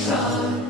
sunshine.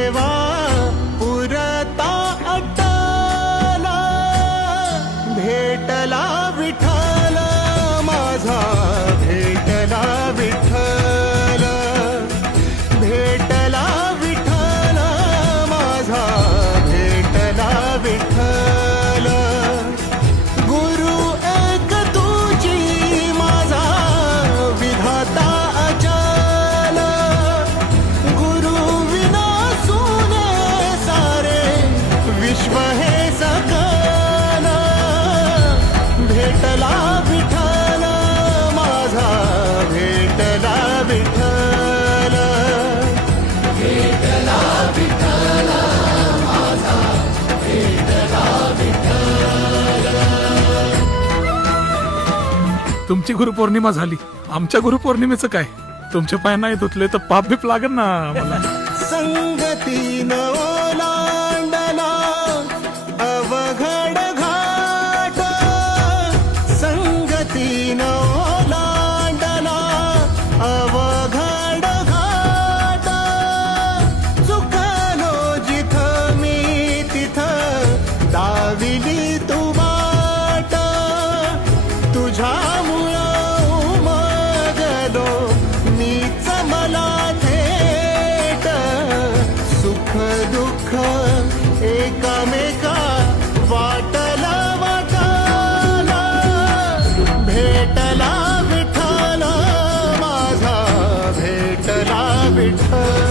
तुमची गुरुपौर्णिमा झाली. आमच्या गुरुपौर्णिमेचं काय? तुमच्या पाय नाही धुतले तर पाप बीप लागेल ना मला. संगती ओला पाख एकामेका वाटला वाटाला भेटला विठ्ठला माझा भेटला विठ्ठल.